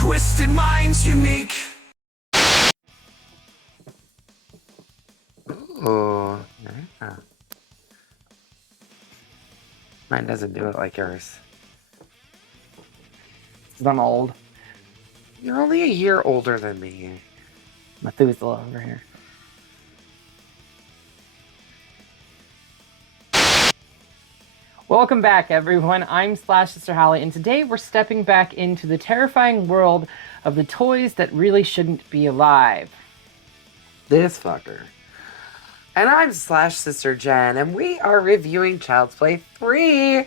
twisted minds unique. Ooh, yeah. Mine doesn't do it like yours. Because I'm old. You're only a year older than me. Methuselah over here. Welcome back, everyone. I'm Sister Holly, and today we're stepping back into the terrifying world of the toys that really shouldn't be alive. This fucker. And I'm Sister Jen, and we are reviewing Child's Play 3.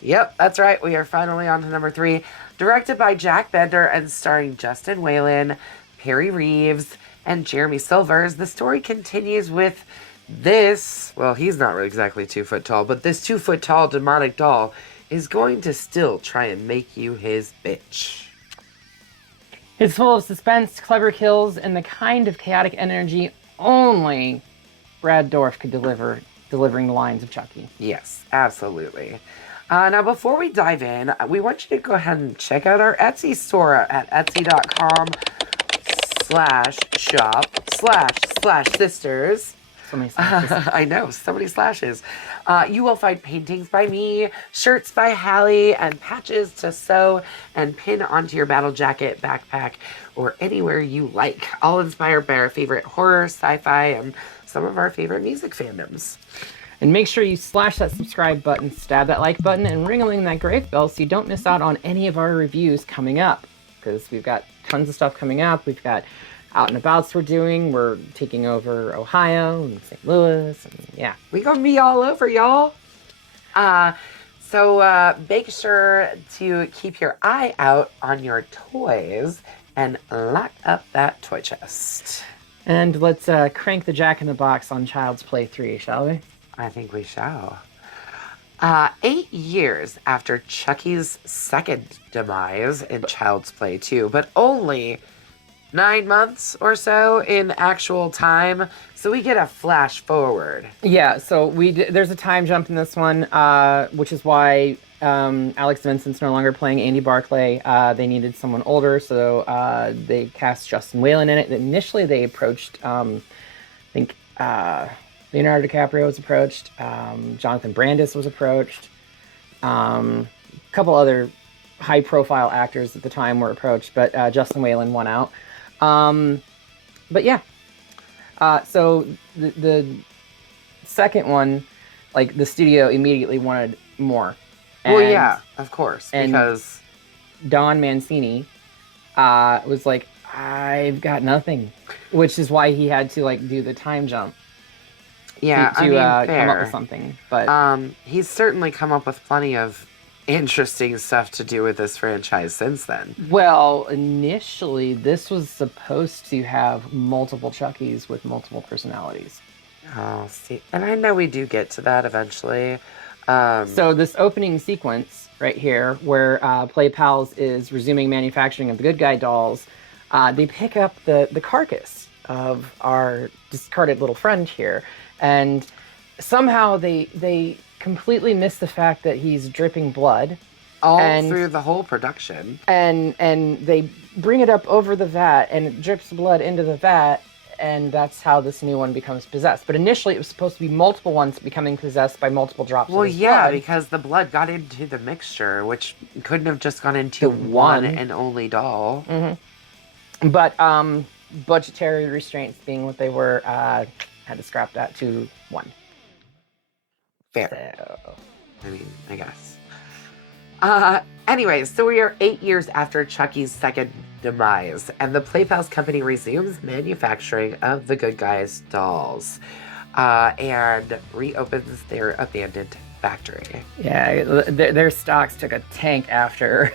Yep, that's right. We are finally on to number 3. Directed by Jack Bender and starring Justin Whalen, Perry Reeves, and Jeremy Silvers. The story continues with this, well, he's not really exactly 2 foot tall, but this 2 foot tall demonic doll is going to still try and make you his bitch. It's full of suspense, clever kills, and the kind of chaotic energy only Brad Dourif could deliver, delivering the lines of Chucky. Yes, absolutely. Now, before we dive in, we want you to go ahead and check out our Etsy store at etsy.com/shop/sisters. So many slashes. I know, so many slashes. You will find paintings by me, shirts by Hallie, and patches to sew and pin onto your battle jacket, backpack, or anywhere you like. All inspired by our favorite horror, sci-fi, and some of our favorite music fandoms. And make sure you slash that subscribe button, stab that like button, and ring-a-ling that grave bell so you don't miss out on any of our reviews coming up. Because we've got tons of stuff coming up. We've got out and abouts we're doing. We're taking over Ohio and St. Louis, and yeah. We gonna be all over, y'all. So make sure to keep your eye out on your toys and lock up that toy chest. And let's crank the Jack-in-the-Box on Child's Play 3, shall we? I think we shall. 8 years after Chucky's second demise in Child's Play 2, but only 9 months or so in actual time, so we get a flash forward. Yeah, so there's a time jump in this one, which is why Alex Vincent's no longer playing Andy Barclay. They needed someone older, so they cast Justin Whalen in it. Initially, they approached, I think, Leonardo DiCaprio was approached, Jonathan Brandis was approached, a couple other high-profile actors at the time were approached, but Justin Whalen won out. But yeah, so the second one, like, the studio immediately wanted more. Well, yeah, of course, because Don Mancini was like, I've got nothing, which is why he had to, like, do the time jump. Yeah, to come up with something. But he's certainly come up with plenty of interesting stuff to do with this franchise since then. Well, initially, this was supposed to have multiple Chuckies with multiple personalities. Oh, see, and I know we do get to that eventually. So this opening sequence right here, where Play Pals is resuming manufacturing of the Good Guy dolls, they pick up the carcass of our discarded little friend here, and somehow they completely miss the fact that he's dripping blood. Through the whole production. And they bring it up over the vat, and it drips blood into the vat, and that's how this new one becomes possessed. But initially, it was supposed to be multiple ones becoming possessed by multiple drops of his blood. Because the blood got into the mixture, which couldn't have just gone into one and only doll. Mm-hmm. But budgetary restraints being what they were, had to scrap that to one. Fair. So. I mean, I guess. Anyways, so we are 8 years after Chucky's second demise, and the Play Pals company resumes manufacturing of the Good Guys dolls, and reopens their abandoned factory. Yeah, their stocks took a tank after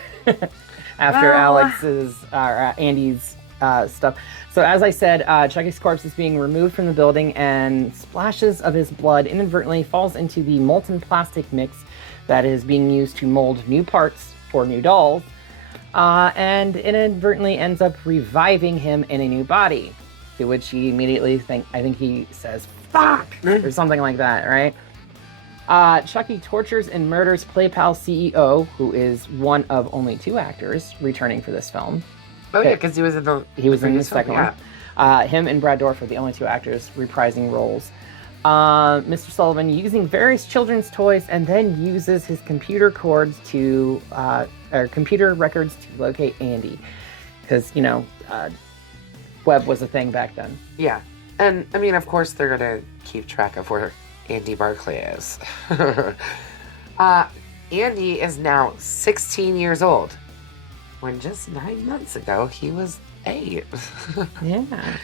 Alex's, Andy's stuff. So as I said, Chucky's corpse is being removed from the building, and splashes of his blood inadvertently falls into the molten plastic mix that is being used to mold new parts for new dolls, and inadvertently ends up reviving him in a new body, to which he immediately I think he says, "Fuck!" or something like that, right? Chucky tortures and murders PlayPal CEO, who is one of only 2 actors returning for this film. Oh yeah, because he was in the second one. Him and Brad Dourif are the only 2 actors reprising roles. Mr. Sullivan using various children's toys and then uses his computer records to locate Andy, because web was a thing back then. Yeah, and I mean, of course, they're gonna keep track of where Andy Barclay is. Andy is now 16 years old, when just 9 months ago he was 8. Yeah.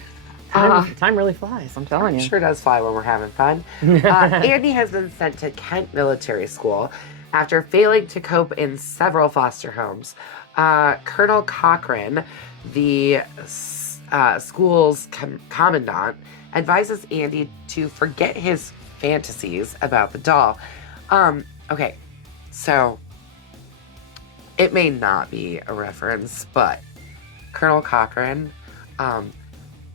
Time really flies, I'm telling you. Sure does fly when we're having fun. Andy has been sent to Kent Military School after failing to cope in several foster homes. Colonel Cochran, the school's commandant, advises Andy to forget his fantasies about the doll. Okay, so it may not be a reference, but Colonel Cochran,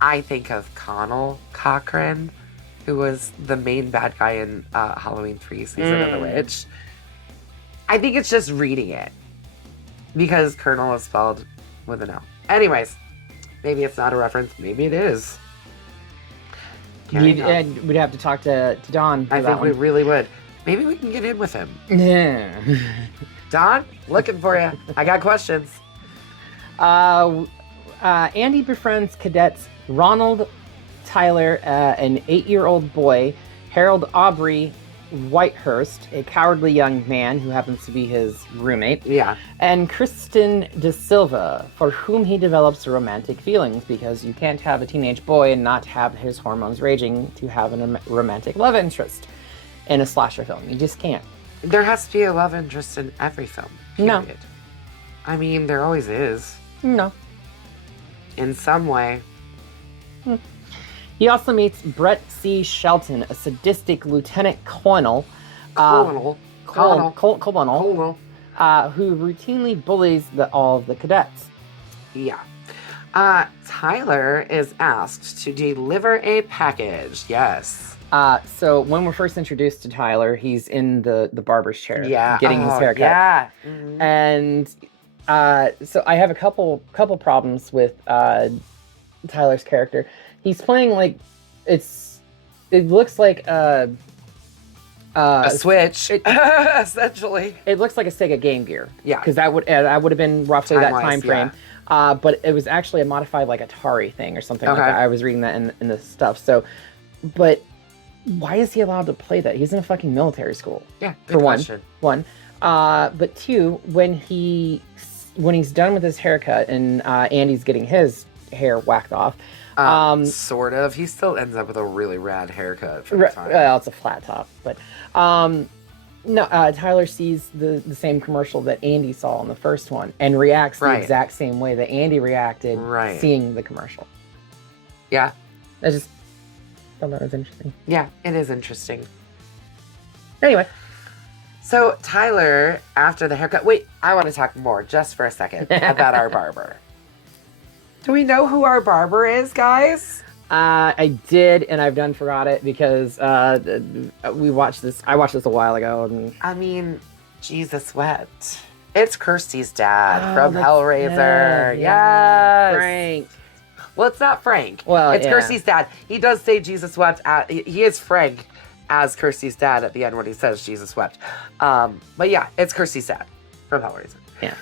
I think of Connell Cochran, who was the main bad guy in Halloween 3 Season of the Witch. I think it's just reading it, because Colonel is spelled with an L. Anyways, maybe it's not a reference, maybe it is. We'd have to talk to Don for I that think one. we really would. Maybe we can get in with him. Yeah. Don, looking for you. I got questions. Andy befriends cadets Ronald Tyler, an 8-year-old boy, Harold Aubrey Whitehurst, a cowardly young man who happens to be his roommate, and Kristen De Silva, for whom he develops romantic feelings, because you can't have a teenage boy and not have his hormones raging to have a romantic love interest in a slasher film. You just can't. There has to be a love interest in every film. Period. No. I mean, there always is. No. In some way. He also meets Brett C. Shelton, a sadistic lieutenant colonel. Colonel. Who routinely bullies all of the cadets. Yeah. Tyler is asked to deliver a package. Yes. So when we're first introduced to Tyler, he's in the barber's chair, getting his haircut. Yeah. Mm-hmm. And so I have a couple problems with Tyler's character. He's playing like it looks like a Switch, essentially. It looks like a Sega Game Gear. Yeah, because that would have been roughly that time frame. Yeah. But it was actually a modified like Atari thing or something like that. I was reading that in the stuff. So, but why is he allowed to play that? He's in a fucking military school. Yeah, for question. one. But 2, when he's done with his haircut and Andy's getting his hair whacked off. Sort of. He still ends up with a really rad haircut for the time. It's a flat top, but Tyler sees the same commercial that Andy saw in the first one and reacts the exact same way that Andy reacted seeing the commercial. Yeah. I just thought that was interesting. Yeah, it is interesting. Anyway. So Tyler, after the haircut... Wait, I want to talk more just for a second about our barber. Do we know who our barber is, guys? I did, and I've done forgot it because we watched this. I watched this a while ago, and I mean, Jesus wept. It's Kirsty's dad from Hellraiser. Yes, Frank. Well, it's not Frank. Well, it's Kirsty's dad. He does say Jesus wept. He is Frank as Kirsty's dad at the end when he says Jesus wept. But yeah, it's Kirsty's dad from Hellraiser. Yeah.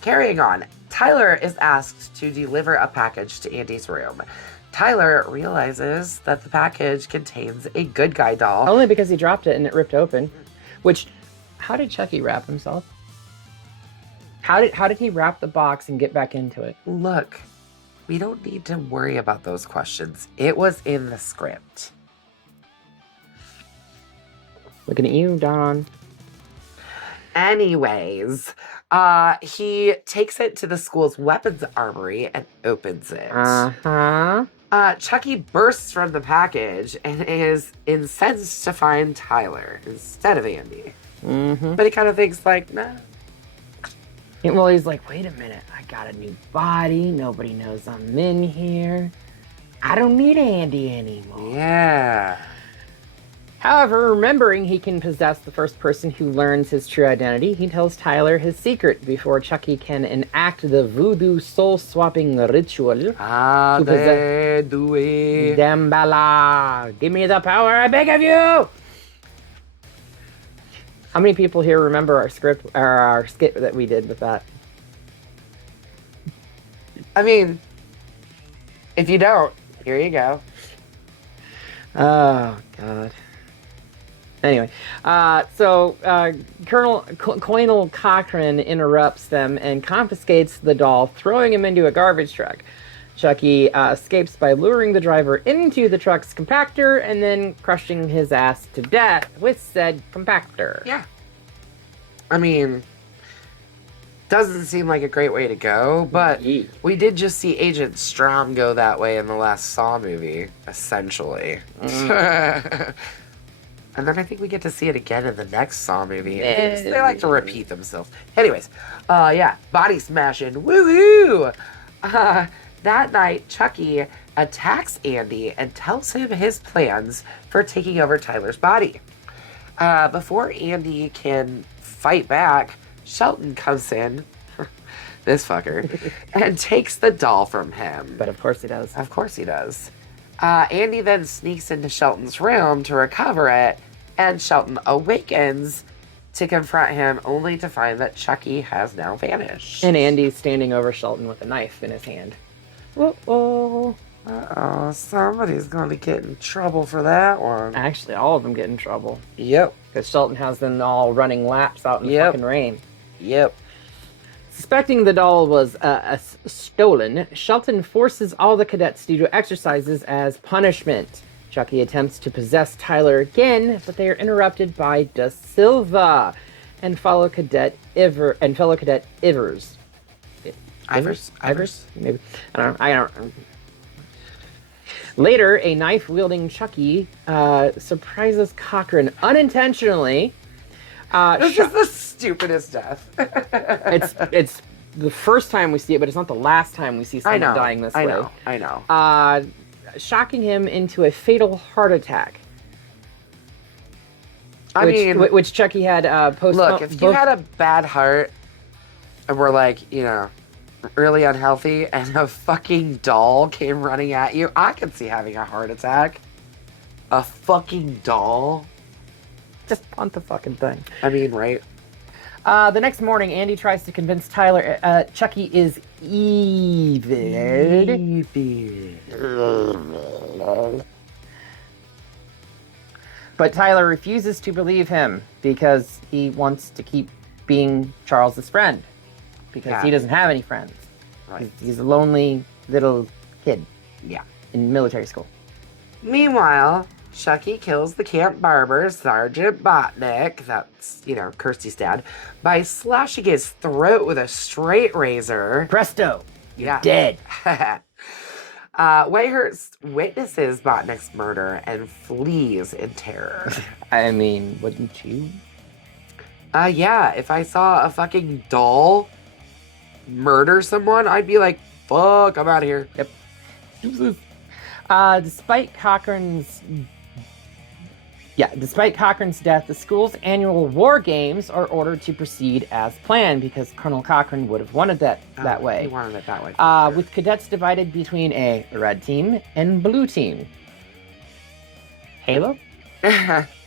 Carrying on. Tyler is asked to deliver a package to Andy's room. Tyler realizes that the package contains a good guy doll. Only because he dropped it and it ripped open. Which, how did Chucky wrap himself? How did he wrap the box and get back into it? Look, we don't need to worry about those questions. It was in the script. Looking at you, Don. Anyways, he takes it to the school's weapons armory and opens it. Chucky bursts from the package and is incensed to find Tyler instead of Andy. Mm-hmm. But he kind of thinks like, nah. Well, he's like, wait a minute. I got a new body. Nobody knows I'm in here. I don't need Andy anymore. Yeah. However, remembering he can possess the first person who learns his true identity, he tells Tyler his secret before Chucky can enact the voodoo soul-swapping ritual. Ah, To they do it. Dambala, give me the power, I beg of you! How many people here remember our script or our skit that we did with that? I mean, if you don't, here you go. Oh, God. Anyway, so Colonel Cochran interrupts them and confiscates the doll, throwing him into a garbage truck. Chucky escapes by luring the driver into the truck's compactor and then crushing his ass to death with said compactor. Yeah. I mean, doesn't seem like a great way to go, but we did just see Agent Strom go that way in the last Saw movie, essentially. And then I think we get to see it again in the next Saw movie. They like to repeat themselves. Anyways, yeah, body smashing, woohoo! That night, Chucky attacks Andy and tells him his plans for taking over Tyler's body. Before Andy can fight back, Shelton comes in, this fucker, and takes the doll from him. But of course he does. Of course he does. Andy then sneaks into Shelton's room to recover it, and Shelton awakens to confront him, only to find that Chucky has now vanished. And Andy's standing over Shelton with a knife in his hand. Uh-oh. Uh-oh, somebody's going to get in trouble for that one. Actually, all of them get in trouble. Yep. Because Shelton has them all running laps out in the fucking rain. Yep. Suspecting the doll was stolen, Shelton forces all the cadets to do exercises as punishment. Chucky attempts to possess Tyler again, but they are interrupted by Da Silva and fellow cadet Ivers. Ivers? Maybe. I don't know. Later, a knife-wielding Chucky surprises Cochran unintentionally. This is the stupidest death. It's the first time we see it, but it's not the last time we see someone dying this way. I know. Shocking him into a fatal heart attack. Which Chucky had postponed. Look, if you had a bad heart and were like, really unhealthy, and a fucking doll came running at you, I could see having a heart attack. A fucking doll? Just punt the fucking thing. I mean, right? The next morning, Andy tries to convince Tyler Chucky is evil. But Tyler refuses to believe him because he wants to keep being Charles's friend. Because he doesn't have any friends. Right. He's a lonely little kid. Yeah. In military school. Meanwhile, Chucky kills the camp barber, Sergeant Botnick, that's, Kirsty's dad, by slashing his throat with a straight razor. Presto! Yeah. Dead. Whitehurst witnesses Botnick's murder and flees in terror. I mean, wouldn't you? Yeah, if I saw a fucking doll murder someone, I'd be like, fuck, I'm out of here. Yep. Despite Cochran's death, the school's annual war games are ordered to proceed as planned because Colonel Cochran would have wanted that way. He wanted it that way. Sure. With cadets divided between a red team and blue team. Halo?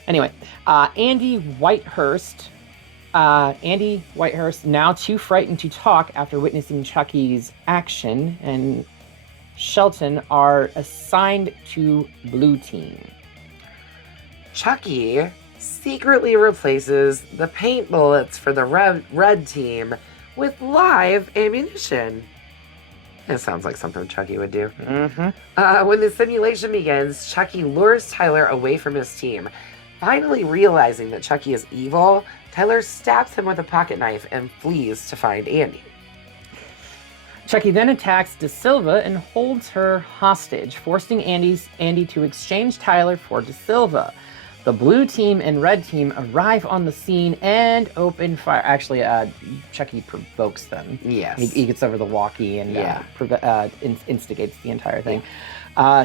Anyway, Andy Whitehurst, now too frightened to talk after witnessing Chucky's action, and Shelton are assigned to blue team. Chucky secretly replaces the paint bullets for the red team with live ammunition. It sounds like something Chucky would do. Mm-hmm. When the simulation begins, Chucky lures Tyler away from his team. Finally realizing that Chucky is evil, Tyler stabs him with a pocket knife and flees to find Andy. Chucky then attacks Da Silva and holds her hostage, forcing Andy to exchange Tyler for Da Silva. The blue team and red team arrive on the scene and open fire. Actually, Chucky provokes them. Yes. He gets over the walkie and instigates the entire thing.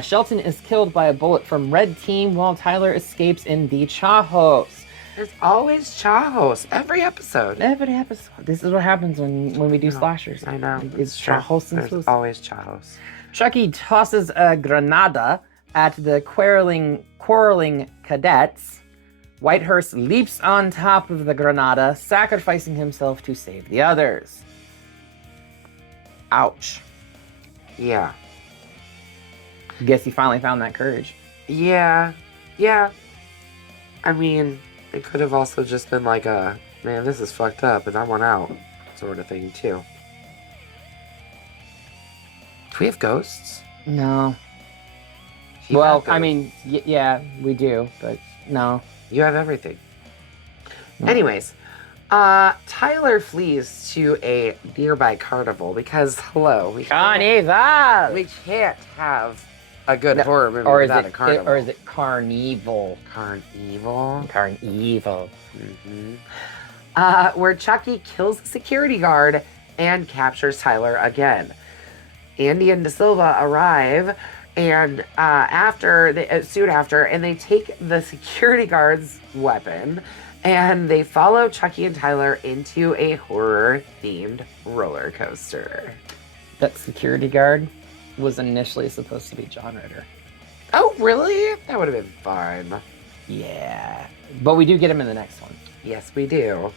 Shelton is killed by a bullet from red team while Tyler escapes in the Chahos. There's always Chahos every episode. Every episode. This is what happens when we do slashers. I know. It's Chahos and There's always Chahos. Chucky tosses a granada at the quarreling cadets. Whitehurst leaps on top of the granada, sacrificing himself to save the others. Ouch. Yeah. Guess he finally found that courage. Yeah. I mean, it could have also just been like a, man, this is fucked up and I want out sort of thing, too. Do we have ghosts? No. You Well, have I ghosts. mean, yeah, we do, but no. You have everything. No. Anyways, Tyler flees to a nearby carnival because, hello, we can't have a good horror movie without a carnival. Or is it carnival? Carnival? Carnival. Where Chucky kills the security guard and captures Tyler again. Andy and De Silva arrive, and soon after, and they take the security guard's weapon, and they follow Chucky and Tyler into a horror-themed roller coaster. That security guard was initially supposed to be John Ritter. Oh, really? That would have been fun. Yeah. But we do get him in the next one. Yes, we do.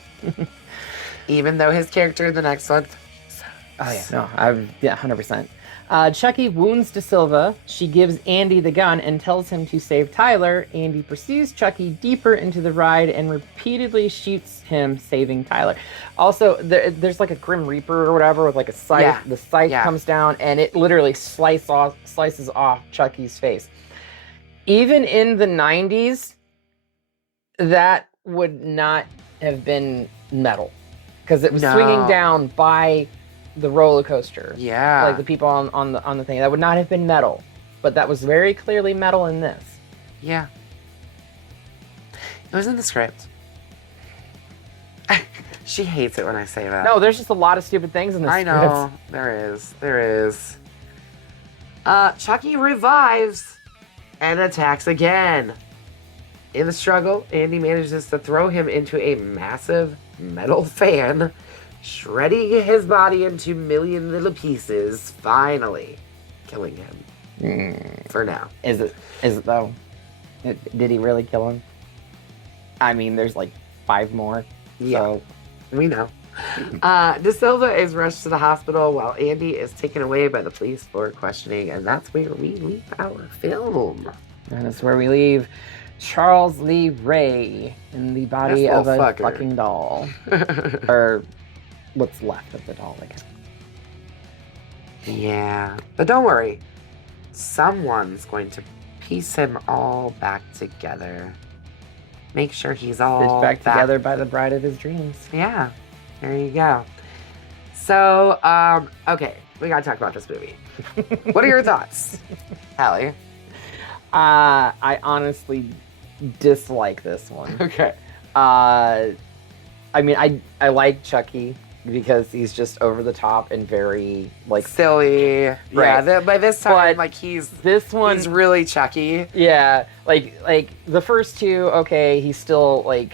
Even though his character in the next one... Oh, yeah. No, 100%. Chucky wounds De Silva. She gives Andy the gun and tells him to save Tyler. Andy pursues Chucky deeper into the ride and repeatedly shoots him, saving Tyler. Also, there's like a Grim Reaper or whatever with like a scythe. Yeah. The scythe comes down and it literally slices off Chucky's face. Even in the 90s, that would not have been metal because it was swinging down by the roller coaster. Yeah. Like the people on the thing. That would not have been metal. But that was very clearly metal in this. Yeah. It was in the script. She hates it when I say that. No, there's just a lot of stupid things in this I know. There is. Chucky revives and attacks again. In the struggle, Andy manages to throw him into a massive metal fan, shredding his body into million little pieces, finally killing him. For now. Is it though? Did he really kill him? I mean, there's like 5 more. Yeah. So. We know. De Silva is rushed to the hospital while Andy is taken away by the police for questioning, and that's where we leave our film. And that's where we leave Charles Lee Ray in the body of a fucking doll. Or what's left of the doll, I guess. Yeah. But don't worry. Someone's going to piece him all back together. Make sure he's all back together by the bride of his dreams. Yeah. There you go. So, okay. We gotta talk about this movie. What are your thoughts, Hallie? I honestly dislike this one. Okay. I mean, I like Chucky because he's just over the top and very like silly. Right. Yeah. By this time, But he's really Chucky. Yeah. Like the first 2, okay, he's still like.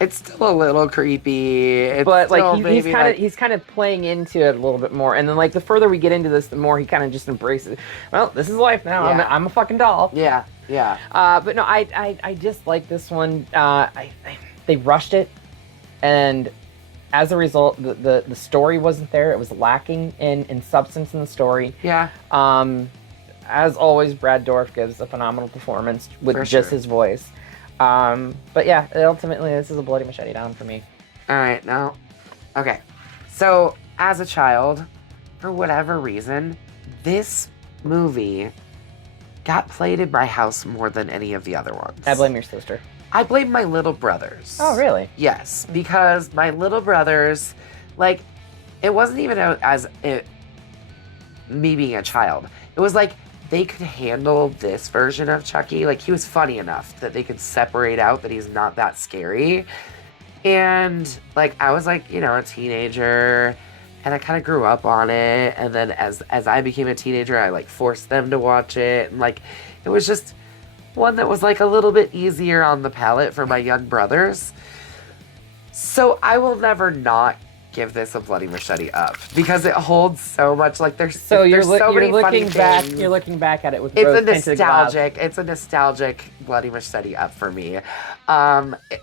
It's still a little creepy. But like he's kind of playing into it a little bit more, and then like the further we get into this, the more he kind of just embraces. Well, this is life now. Yeah. I'm a fucking doll. Yeah. But no, I just like this one. They rushed it, and as a result, the story wasn't there. It was lacking in substance in the story. Yeah. As always, Brad Dourif gives a phenomenal performance with just his voice. But yeah, ultimately, this is a bloody machete down for me. All right, now, okay. So, as a child, for whatever reason, this movie got played in my house more than any of the other ones. I blame your sister. I blame my little brothers. Oh, really? Yes, because my little brothers, like, it wasn't even me being a child. It was like they could handle this version of Chucky. Like, he was funny enough that they could separate out that he's not that scary. And, like, I was, like, you know, a teenager, and I kind of grew up on it. And then as I became a teenager, I, like, forced them to watch it. And, like, it was just one that was, like, a little bit easier on the palate for my young brothers. So I will never not give this a bloody machete up because it holds so much. Like, there's so many funny things. You're looking back at it with it's a nostalgic bloody machete up for me.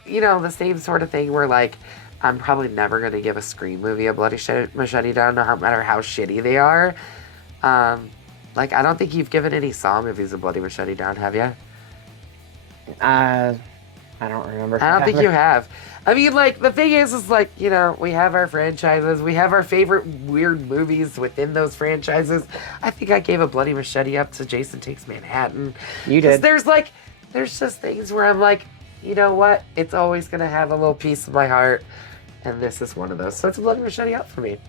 You know, the same sort of thing where, like, I'm probably never going to give a Scream movie a bloody machete down, no matter how shitty they are. Like, I don't think you've given any Saw movies a bloody machete down, have you? I don't remember. I don't think you have. I mean, like, the thing is like, you know, we have our franchises. We have our favorite weird movies within those franchises. I think I gave a bloody machete up to Jason Takes Manhattan. You did. There's just things where I'm like, you know what? It's always going to have a little piece of my heart. And this is one of those. So it's a bloody machete up for me.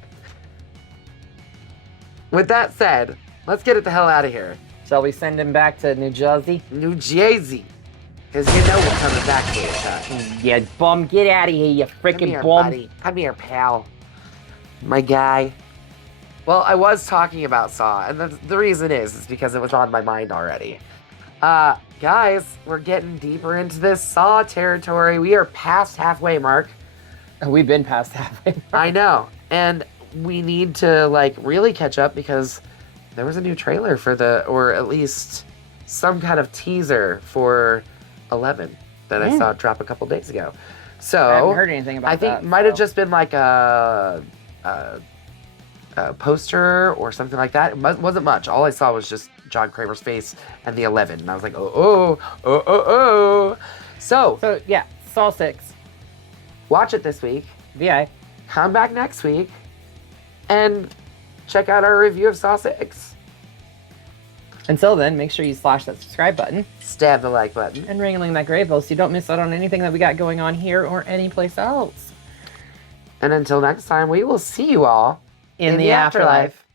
With that said, let's get it the hell out of here. Shall we send him back to New Jersey? New Jersey. Because you know we're coming back for you, Chuck. Yeah, bum, get out of here, you freaking bum. Buddy. Come here, pal. My guy. Well, I was talking about Saw, and the reason is because it was on my mind already. Guys, we're getting deeper into this Saw territory. We are past halfway mark. We've been past halfway mark. I know. And we need to, like, really catch up because there was a new trailer for or at least some kind of teaser for 11 that I saw drop a couple days ago. So I haven't heard anything about that. I think it might have just been like a poster or something like that. It wasn't much. All I saw was just John Kramer's face and the 11, and I was like, oh. So yeah, Saw 6. Watch it this week. VI. Come back next week and check out our review of Saw 6. Until then, make sure you slash that subscribe button. Stab the like button. And ring that gray bell so you don't miss out on anything that we got going on here or anyplace else. And until next time, we will see you all in the afterlife.